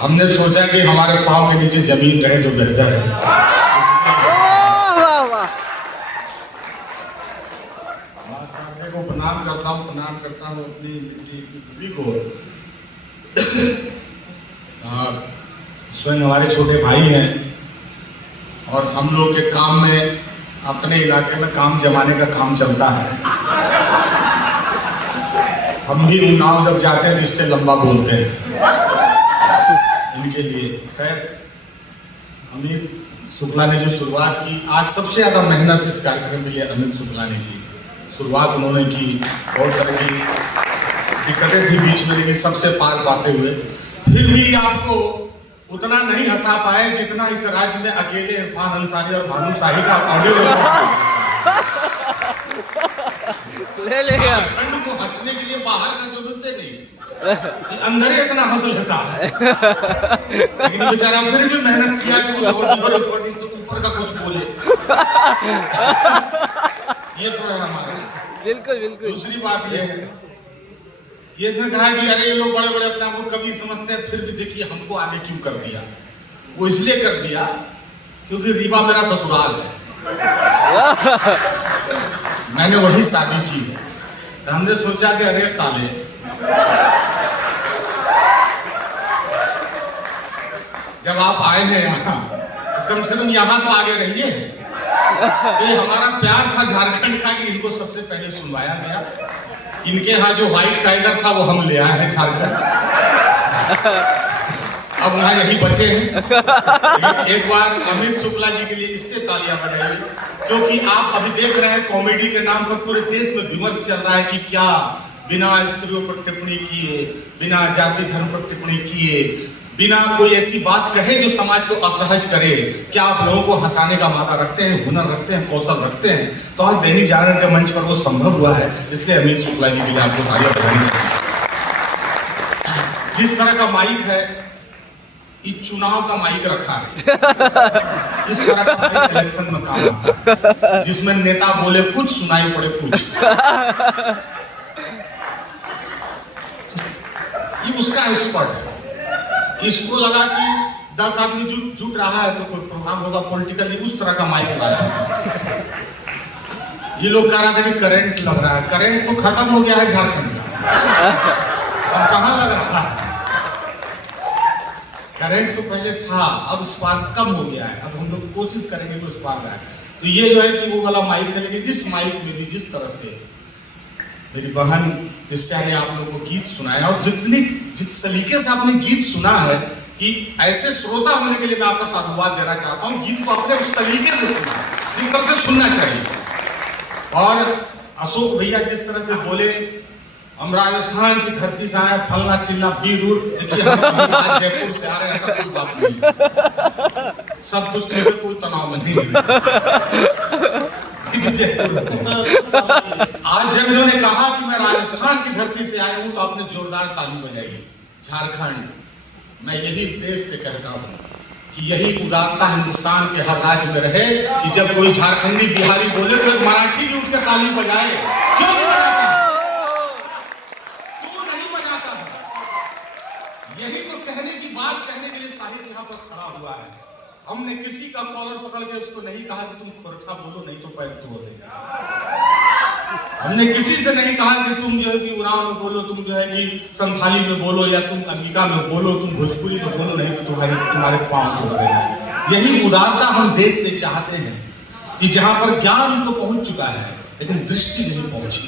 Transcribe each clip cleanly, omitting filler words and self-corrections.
हमने सोचा कि हमारे पाँव के नीचे जमीन रहे तो बेहतर है। को प्रणाम करता हूँ अपनी पीढ़ी को। स्वयं हमारे छोटे भाई हैं और हम लोग के काम में, अपने इलाके में काम जमाने का काम चलता है। हम भी उन्नाव जब जाते हैं इससे लंबा बोलते हैं इनके लिए। खैर, अमित शुक्ला ने जो शुरुआत की, आज सबसे ज़्यादा मेहनत इस कार्यक्रम के लिए अमित शुक्ला ने की। शुरुआत उन्होंने की, बहुत तरह की दिक्कतें थी बीच में, लेकिन सबसे पार पाते हुए फिर भी आपको उतना नहीं हंसा पाए जितना इस राज्य में अकेले इरफान अंसारी और भानु शाही का ऑडियो झारखंड को हंसने के लिए बाहर का जरूरत नहीं, अंदर ही इतना हंस लेता है। लेकिन बेचारा फिर भी मेहनत किया कि उस ऑडियो से ऊपर का कुछ बोले। ये तो है हमारा। बिल्कुल बिल्कुल। दूसरी बात ये है, ये इसने कहा कि अरे ये लोग बड़े बड़े अपने आप को कवि समझते हैं, फिर भी देखिए हमको आगे क्यों कर दिया। वो इसलिए कर दिया क्योंकि रीवा मेरा ससुराल है। मैंने वही शादी की है, तो हमने सोचा कि अरे साले, जब आप आए हैं यहाँ, कम से कम यहाँ तो आगे रहिए। तो ये हमारा प्यार था झारखंड का कि इनको सबसे पहले सुनवाया गया। इनके यहाँ जो व्हाइट टाइगर था वो हम ले आए हैं झारखंड। अब वहाँ यही बचे हैं। एक बार अमित शुक्ला जी के लिए इससे तालियां बजाइए, क्योंकि आप अभी देख रहे हैं कॉमेडी के नाम पर पूरे देश में विमर्श चल रहा है कि क्या बिना स्त्रियों पर टिप्पणी किए, बिना जाति धर्म पर टिप्पणी किए, बिना कोई ऐसी बात कहे जो समाज को असहज करे, क्या आप लोगों को हंसाने का मादा रखते हैं, हुनर रखते हैं, कौशल रखते हैं। तो आज दैनिक जागरण के मंच पर वो संभव हुआ है, इसलिए अमित शुक्ला जी के लिए आपको तालियां बजानी चाहिए। जिस तरह का माइक है, इस चुनाव का माइक रखा है, इस तरह का माइक इलेक्शन में काम आता है, जिसमें नेता बोले कुछ, सुनाई पड़े कुछ। ये उसका एक्सपर्ट है। इसको लगा कि 10 आदमी जुट रहा है तो कोई प्रोग्राम होगा पॉलिटिकली, उस तरह का माइक लाया है। ये लोग कह रहा था कि करंट लग रहा है। करंट तो खत्म हो गया है झारखंड का, अब कहाँ लग रहा है? करंट तो पहले था, अब स्पार्क कम हो गया है। अब हम लोग कोशिश करेंगे तो स्पार्क आए। तो ये जो है कि वो वाला माइक है, लेकिन इस माइक में भी जिस तरह से मेरी बहन कृष्या ने आप लोगों को गीत सुनाया, और जिस सलीके से आपने गीत सुना है कि ऐसे श्रोता होने के लिए मैं आपका साधुवाद देना चाहता हूँ। गीत को अपने उस तरीके से सुना जिस तरह से सुनना चाहिए। और अशोक भैया जिस तरह से बोले, हम राजस्थान की धरती से आए, फलना चिल्ला बीरूर, देखिए हम आज जयपुर से आ रहे हैं, ऐसा कोई बात नहीं, सब कुछ ठीक है, कोई तनाव में नहीं। आज जब इन्होंने कहा कि मैं राजस्थान की धरती से आया हूं, तो आपने जोरदार ताली बजाई। झारखंड, मैं यही इस देश से कहता हूं कि यही उदारता हिंदुस्तान के हर राज्य में रहे कि जब कोई झारखंडी बिहारी बोले तो मराठी भी उठ के ताली बजाए। क्यों नहीं बजाता? क्यों नहीं बजाता? यही तो कहने की बात कहने के लिए साहित्य यहाँ पर खड़ा हुआ है। हमने किसी का कॉलर पकड़ के उसको नहीं कहा कि तुम खोरठा बोलो नहीं तो पैर तोड़ देंगे। हमने किसी से नहीं कहा कि तुम जो है कि उराव में बोलो, तुम जो है कि संथाली में बोलो, या तुम अंगिका में बोलो, तुम भोजपुरी में बोलो, नहीं तो तुम्हारे पांव तोड़ देंगे। यही उदारता हम देश से चाहते हैं कि जहां पर ज्ञान तो पहुंच चुका है लेकिन दृष्टि नहीं पहुंची।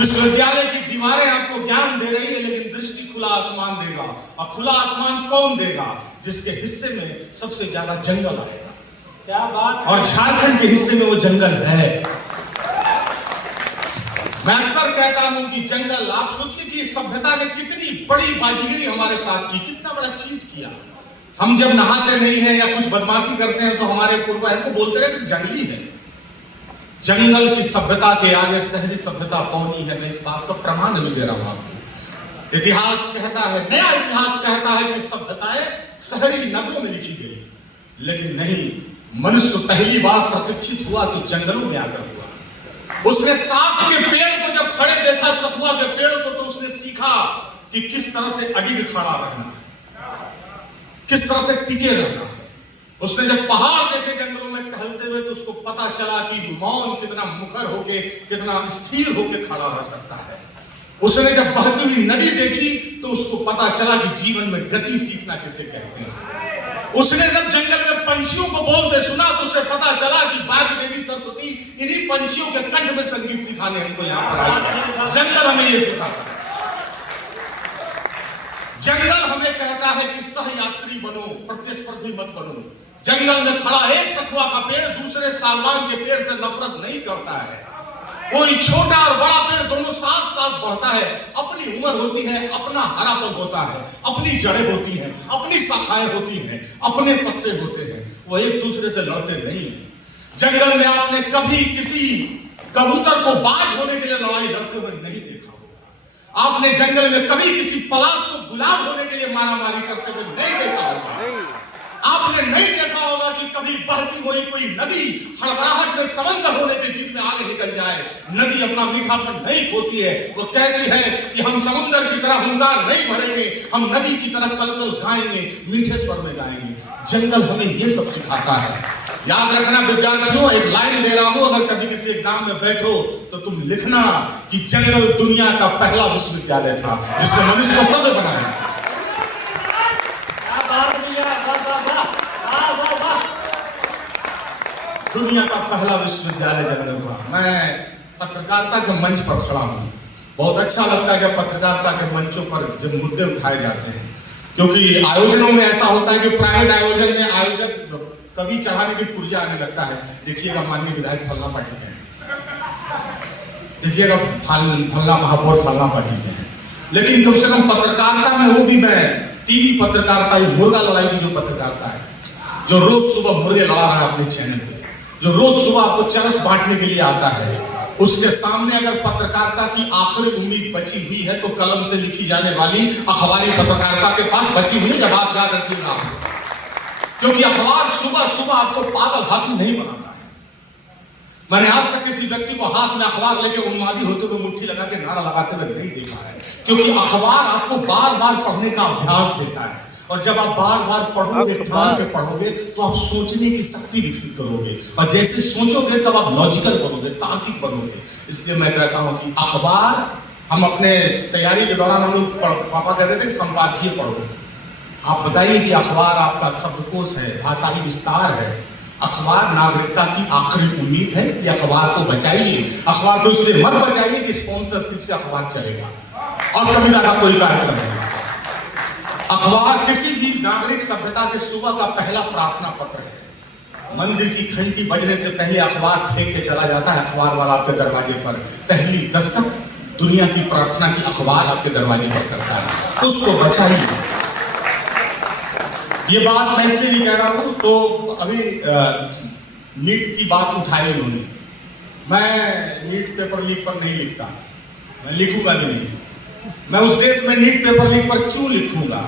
विश्वविद्यालय की दीवारें आपको ज्ञान दे रही है, लेकिन दृष्टि खुला आसमान देगा। और खुला आसमान कौन देगा? जिसके हिस्से में सबसे ज्यादा जंगल है। क्या बात? और झारखंड के हिस्से में वो जंगल है। मैं अक्सर कहता हूं कि जंगल, आप सोचिए कि सभ्यता ने कितनी बड़ी बाजीगरी हमारे साथ की, कितना बड़ा चीट किया। हम जब नहाते नहीं है या कुछ बदमाशी करते हैं तो हमारे पूर्वज हमको बोलते रहे कि जंगली है। जंगल की सभ्यता के आगे शहरी सभ्यता पौनी है। मैं इस बात का प्रमाण भी दे रहा हूं आपको। इतिहास कहता है, नया इतिहास कहता है कि सभ्यताएं शहरी नगरों में लिखी गई, लेकिन नहीं, मनुष्य पहली बार प्रशिक्षित हुआ तो जंगलों में आकर हुआ। उसने सांप के पेड़ को जब खड़े देखा, सतुआ के पेड़ को, तो उसने सीखा कि किस तरह से अडिग खड़ा रहना है, किस तरह से टिके रहना है। उसने जब पहाड़ देखे जंगलों में टहलते हुए तो उसको पता चला कि मौन कितना मुखर होके, कितना स्थिर होके खड़ा रह सकता है। उसने जब बहती हुई नदी देखी तो उसको पता चला कि जीवन में गति सीखना किसे कहते हैं। उसने जब जंगल में पंछियों को बोलते सुना तो उसे पता चला कि बाग देवी सरस्वती इन्हीं पंछियों के कंठ में संगीत सिखाने हमको यहाँ पर आई है। जंगल हमें ये सिखाता है। जंगल हमें कहता है कि सहयात्री बनो, प्रतिस्पर्धी मत बनो। जंगल में खड़ा एक सखुआ का पेड़ दूसरे सागवान के पेड़ से नफरत नहीं करता है। कोई छोटा और बड़ा पेड़ दोनों साथ साथ बढ़ता है। अपनी उम्र होती है, अपना हरापन होता है, अपनी जड़ें होती हैं, अपनी शाखाएं होती हैं, अपने पत्ते होते हैं। वो एक दूसरे से लड़ते नहीं है। जंगल में आपने कभी किसी कबूतर को बाज होने के लिए लड़ाई लड़ते हुए नहीं देखा होगा। आपने जंगल में कभी किसी पलाश को गुलाब होने के लिए मारामारी करते हुए नहीं देखा होगा। आपने नहीं देखा होगा कि कभी बहती हुई कोई नदी हड़बड़ाहट में समंदर होने के जिद में आगे निकल जाए। नदी अपना मीठापन नहीं खोती है। वो कहती है कि हम समुद्र की तरह हुंकार नहीं भरेंगे, हम नदी की तरह कलकल गाएंगे, मीठे स्वर में गाएंगे। जंगल हमें ये सब सिखाता है। याद रखना विद्यार्थियों, एक लाइन दे रहा हूं, अगर कभी किसी एग्जाम में बैठो तो तुम लिखना कि जंगल दुनिया का पहला विश्वविद्यालय था जिसने मनुष्य को सभ्य बनाया। दुनिया का पहला विश्वविद्यालय जंगल हुआ। मैं पत्रकारिता के मंच पर खड़ा हूँ। बहुत अच्छा लगता है जब पत्रकारिता के मंचों पर जब मुद्दे उठाए जाते हैं, क्योंकि आयोजनों में ऐसा होता है कि प्राइवेट आयोजन में आयोजक कवि चढ़ाने की पुर्जा आने लगता है। देखिएगा माननीय विधायक फलना पाटिल है, देखिएगा फलना महापौर फलना पाटिल है। लेकिन कम से कम पत्रकारिता में, वो भी मैं टीवी पत्रकारिता, मुर्गा लड़ाई की जो पत्रकारिता है, जो रोज सुबह मुर्गे लड़ा रहा है अपने चैनल पे, जो रोज सुबह आपको चरस बांटने के लिए आता है, उसके सामने अगर पत्रकारिता की आखिरी उम्मीद बची हुई है तो कलम से लिखी जाने वाली अखबारी पत्रकारिता के पास बची हुई है। बात याद रखिएगा आप, क्योंकि अखबार सुबह सुबह आपको पागल हाथी नहीं बनाता है। मैंने आज तक किसी व्यक्ति को हाथ में अखबार लेके उन्मादी होते हुए मुट्ठी लगा के नारा लगाते हुए नहीं देखा है, क्योंकि अखबार आपको बार बार पढ़ने का अभ्यास देता है। और जब आप बार बार पढ़ोगे, ठान के पढ़ोगे, तो आप सोचने की शक्ति विकसित करोगे, और जैसे सोचोगे तब आप लॉजिकल बनोगे, तार्किक बनोगे। इसलिए मैं कहता हूं कि अखबार, हम अपने तैयारी के दौरान हम लोग पापा कहते थे संपादकीय पढ़ो। आप बताइए कि अखबार आपका शब्दकोश है, भाषाई विस्तार है। अखबार नागरिकता की आखिरी उम्मीद है, इसलिए अखबार को बचाइए। अखबार को इसलिए मत बचाइए कि स्पॉन्सरशिप से अखबार चलेगा और कविता का कोई कार्यक्रम नहीं। अखबार किसी भी नागरिक सभ्यता के सुबह का पहला प्रार्थना पत्र है। मंदिर की घंटी बजने से पहले अखबार फेंक के चला जाता है अखबार वाला आपके दरवाजे पर। पहली दस्तक दुनिया की प्रार्थना की अखबार आपके दरवाजे पर करता है, उसको बचाइए। ये बात मैं इसलिए नहीं कह रहा हूं, तो अभी नीट की बात उठाई उन्होंने। मैं नीट पेपर लीक पर नहीं लिखता, मैं लिखूंगा भी नहीं। मैं उस देश में नीट पेपर लीक पर क्यों लिखूंगा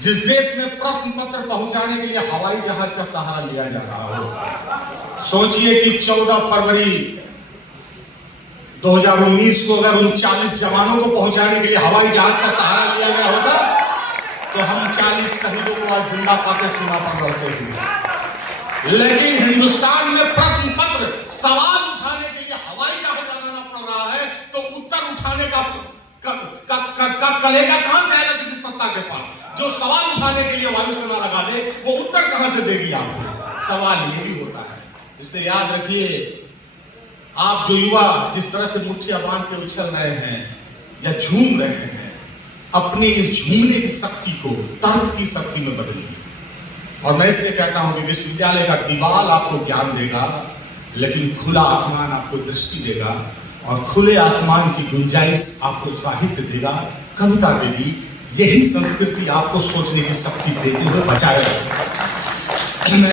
जिस देश में प्रश्न पत्र पहुंचाने के लिए हवाई जहाज का सहारा लिया जा रहा हो। सोचिए कि 14 फरवरी 2019 को अगर उन 40 जवानों को पहुंचाने के लिए हवाई जहाज का सहारा लिया गया होता तो हम 40 शहीदों को आज जिंदा पाके सीमा पर लड़ते हुए। लेकिन हिंदुस्तान में प्रश्न पत्र सवाल उठाने के लिए हवाई जहाज लगाना पड़ रहा है, तो उत्तर उठाने का कलेगा कहां से आएगा किसी सत्ता के पास? जो सवाल उठाने के लिए वायुसेना लगा दे, वो उत्तर कहां से देगी आपको? सवाल ये भी होता है। इसलिए याद रखिए, आप जो युवा जिस तरह से मुट्ठियां बांध के उछल रहे हैं या झूम रहे हैं, अपनी इस झूमने की शक्ति को तर्क की शक्ति में बदलिए। और मैं इसलिए कहता हूं कि विश्वविद्यालय का दीवार आपको ज्ञान देगा, लेकिन खुला आसमान आपको दृष्टि देगा, और खुले आसमान की गुंजाइश आपको साहित्य देगा, कविता देगी। यही संस्कृति आपको सोचने की शक्ति देते हुए बचाए रखेगा।